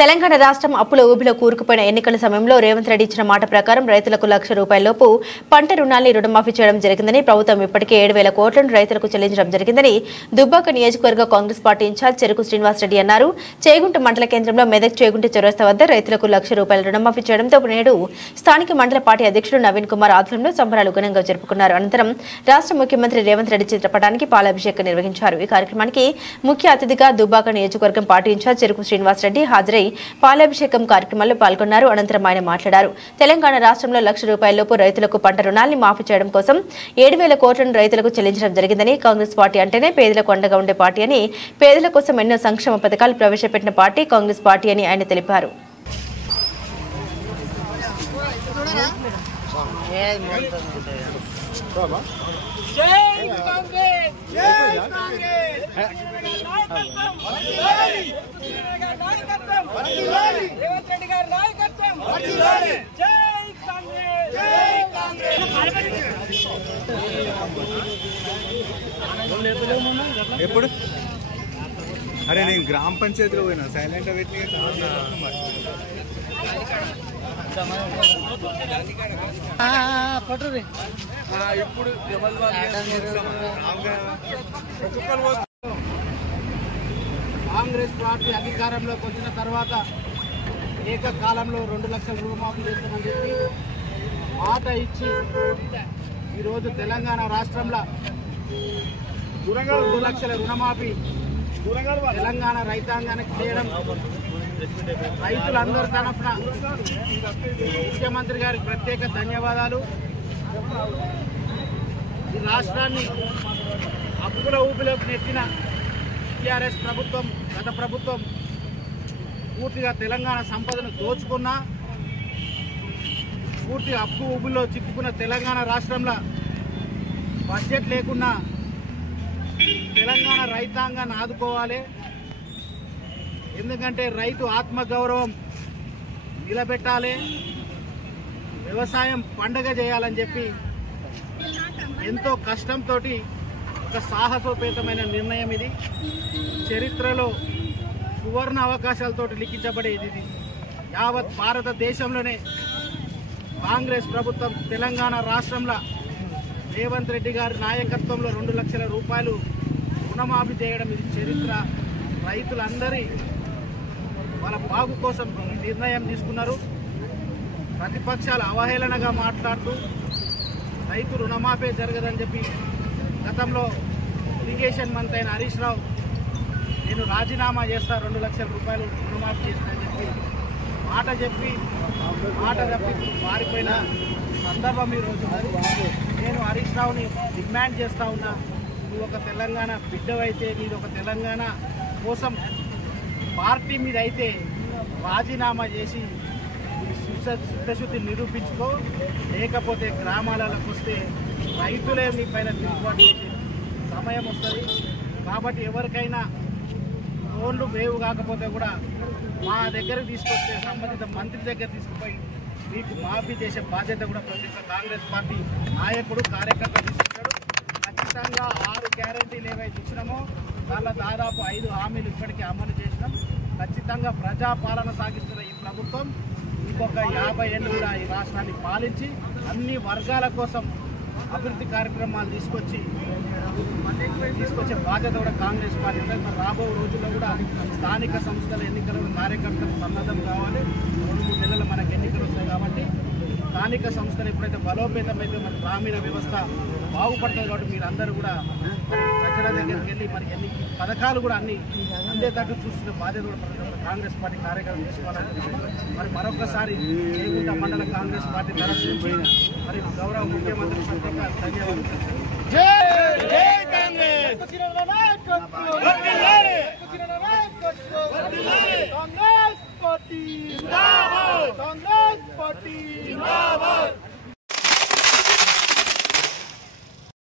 తెలంగాణ రాష్ట్రం అప్పుల ఊబిలో కూరుకుపోయిన ఎన్నికల సమయంలో రేవంత్ రెడ్డి ఇచ్చిన మాట ప్రకారం రైతులకు ₹1,00,000 పంట రుణాల్ని రుణమాఫీ చేయడం జరిగిందని, ప్రభుత్వం ఇప్పటికే 7,000 కోట్లను రైతులకు చెల్లించడం జరిగిందని దుబ్బాక నియోజకవర్గ కాంగ్రెస్ పార్టీ ఇన్ఛార్జ్ చెరుకు శ్రీనివాసరెడ్డి అన్నారు. చేగుంట మండల కేంద్రంలో మెదక్ చేగుంట చౌరస్తా వద్ద రైతులకు ₹1,00,000 రుణమాఫీ చేయడంతో నేడు స్థానిక మండల పార్టీ అధ్యక్షుడు నవీన్ కుమార్ ఆధ్వర్యంలో సంబరాలు ఘనంగా జరుపుకున్నారు. అనంతరం రాష్ట్ర ముఖ్యమంత్రి రేవంత్ రెడ్డి చిత్రపటానికి పాలాభిషేకం నిర్వహించారు. ఈ కార్యక్రమానికి ముఖ్య అతిథిగా దుబ్బాక నియోజకవర్గం పార్టీ ఇన్ఛార్జ్ చెరుకు శ్రీనివాసరెడ్డి హాజరై పాలాభిషేకం కార్యక్రమంలో పాల్గొన్నారు. అనంతరం ఆయన మాట్లాడారు. తెలంగాణ రాష్ట్రంలో ₹1,00,000 రైతులకు పంట రుణాల్ని మాఫీ చేయడం కోసం 7,000 కోట్లను రైతులకు చెల్లించడం జరిగిందని, కాంగ్రెస్ పార్టీ అంటేనే పేదలకు అండగా ఉండే పార్టీ అని, పేదల కోసం ఎన్నో సంక్షేమ పథకాలు ప్రవేశపెట్టిన పార్టీ కాంగ్రెస్ పార్టీ అని ఆయన తెలిపారు. ఎప్పుడు అరే నేను గ్రామ పంచాయతీలో పోయినా సైలెంట్ పెట్టి ఇప్పుడు కాంగ్రెస్ పార్టీ అధికారంలోకి వచ్చిన తర్వాత ఏకకాలంలో 2 లక్షల రుణమాఫీ చేస్తామని చెప్పి మాట ఇచ్చి ఈరోజు తెలంగాణ రాష్ట్రంలో 2 లక్షల రుణమాఫీ తెలంగాణ రైతాంగానికి చేయడం, రైతులందరి తరఫున ముఖ్యమంత్రి గారికి ప్రత్యేక ధన్యవాదాలు. ఈ రాష్ట్రాన్ని అప్పుల ఊపిలోకి నెట్టిన టీఆర్ఎస్ ప్రభుత్వం, గత ప్రభుత్వం పూర్తిగా తెలంగాణ సంపదను దోచుకున్నా, పూర్తిగా అప్పు ఊబిలో చిక్కుకున్న తెలంగాణ రాష్ట్రంలో బడ్జెట్ లేకున్నా తెలంగాణ రైతాంగాన్ని ఆదుకోవాలి. ఎందుకంటే రైతు ఆత్మగౌరవం నిలబెట్టాలి, వ్యవసాయం పండగ చేయాలని చెప్పి ఎంతో కష్టంతో ఒక సాహసోపేతమైన నిర్ణయం ఇది. చరిత్రలో సువర్ణ అవకాశాలతో లిఖించబడేది ఇది. యావత్ భారతదేశంలోనే కాంగ్రెస్ ప్రభుత్వం తెలంగాణ రాష్ట్రంలో రేవంత్ రెడ్డి గారి నాయకత్వంలో 2 లక్షల రూపాయలు రుణమాఫీ చేయడం ఇది చరిత్ర. రైతులందరి వాళ్ళ బాగు కోసం ఈ నిర్ణయం తీసుకున్నారు. ప్రతిపక్షాలు అవహేళనగా మాట్లాడుతూ రైతు రుణమాఫీ జరగదని చెప్పి గతంలో ఇరిగేషన్ మంత్రి అయిన హరీష్ రావు నేను రాజీనామా చేస్తా, 2 లక్షల రూపాయలు రుణమాఫీ చేస్తానని చెప్పి మాట తప్పి మారిపోయిన సందర్భం ఈరోజు. నేను హరీష్ రావుని డిమాండ్ చేస్తా ఉన్నా, నువ్వు ఒక తెలంగాణ బిడ్డవైతే, నీది ఒక తెలంగాణ కోసం పార్టీ మీద అయితే రాజీనామా చేసి చిత్తశుద్ధి నిరూపించుకో, లేకపోతే గ్రామాలకు వస్తే రైతులే మీ పైన తిరుగుబాటు చేసే సమయం వస్తుంది. కాబట్టి ఎవరికైనా ఫోన్లు వేవు కాకపోతే కూడా మా దగ్గరకు తీసుకొస్తే సంబంధిత మంత్రి దగ్గర తీసుకుపోయి మీకు మాఫీ చేసే బాధ్యత కూడా ప్రతి ఒక్క కాంగ్రెస్ పార్టీ నాయకుడు, కార్యకర్త తీసుకుంటాడు. ఖచ్చితంగా 6 గ్యారెంటీలు ఏవైతే ఇచ్చినామో దానిలో దాదాపు 5 హామీలు ఇప్పటికీ అమలు చేసినాం. ఖచ్చితంగా ప్రజాపాలన సాగిస్తున్న ఈ ప్రభుత్వం ఇంకొక 50 ఏళ్ళు కూడా ఈ రాష్ట్రాన్ని పాలించి అన్ని వర్గాల కోసం అభివృద్ధి కార్యక్రమాలు తీసుకొచ్చే బాధ్యత కూడా కాంగ్రెస్ పార్టీ ఉంటుంది. మరి రాబో రోజుల్లో కూడా స్థానిక సంస్థల ఎన్నికలు కార్యకర్తలు సన్నద్ధం కావాలి. 2-3 నెలలు మనకు ఎన్నికలు వస్తాయి కాబట్టి స్థానిక సంస్థలు ఎప్పుడైతే బలోపేతమైతే మన గ్రామీణ వ్యవస్థ బాగుపడుతుంది. కాబట్టి మీరందరూ కూడా ప్రజల దగ్గరికి వెళ్ళి మరి ఎన్ని పథకాలు కూడా అన్ని అందేటట్టు చూస్తున్న బాధ్యత కూడా కాంగ్రెస్ పార్టీ కార్యక్రమం తీసుకోవాలని మరి మరొకసారి చేగుంట మండల కాంగ్రెస్ పార్టీ తరఫు నుంచి మరి గౌరవ ముఖ్యమంత్రి ప్రత్యేక ధన్యవాదాలు. కాంగ్రెస్ పార్టీ జిందాబాద్.